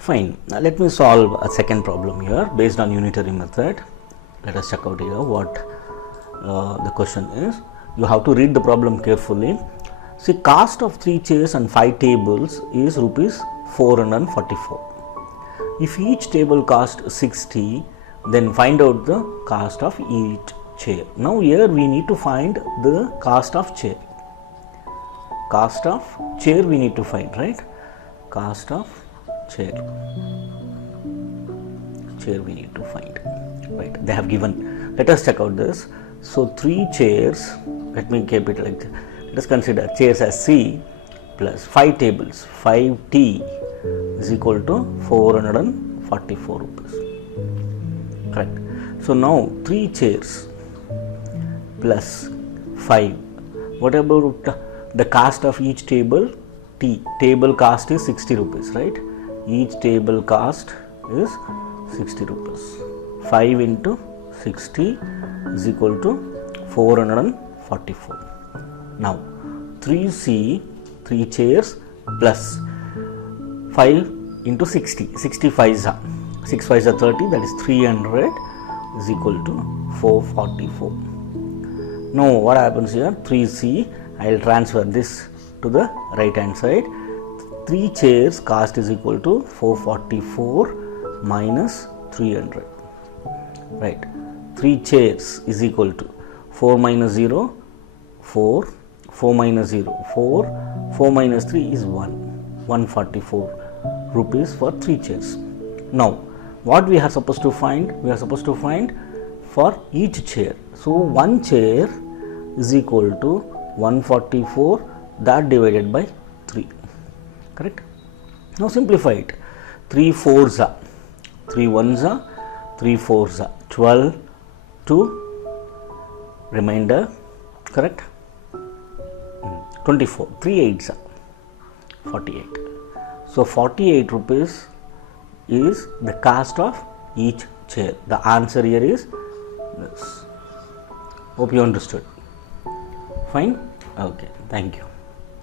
Fine. Now let me solve a second problem here based on unitary method. Let us check out here what the question is. You have to read the problem carefully. See, cost of 3 chairs and 5 tables is rupees 444. If each table cost 60, then find out the cost of each chair. Now here we need to find the cost of chair. Cost of chair we need to find, right? Cost of chair we need to find, right? They have given. Let us check out this. So 3 chairs, let me keep it like this. Let us consider chairs as C plus 5 tables, 5T is equal to 444 rupees. Correct. So now 3 chairs plus 5. What about the cost of each table? T. Table cost is 60 rupees, right? Each table cost is 60 rupees. 5 into 60 is equal to 444. Now 3C, 3 chairs plus 5 into 60, 65 is 6 5s are 30, that is 300 is equal to 444. Now what happens here? 3C, I will transfer this to the right hand side. 3 chairs cost is equal to 444 minus 300, right? 3 chairs is equal to 4 minus 0, 4, 4 minus 0, 4, 4 minus 3 is 1, 144 rupees for 3 chairs. Now what we are supposed to find? We are supposed to find for each chair. So 1 chair is equal to 144, that divided by 3, correct? Now simplify it. 3 4s are 3 1s are 3 4s are 12 to remainder, correct? 24, 3 8s are 48. So 48 rupees is the cost of each chair. The answer here is this. Hope you understood. Fine. Okay, thank you.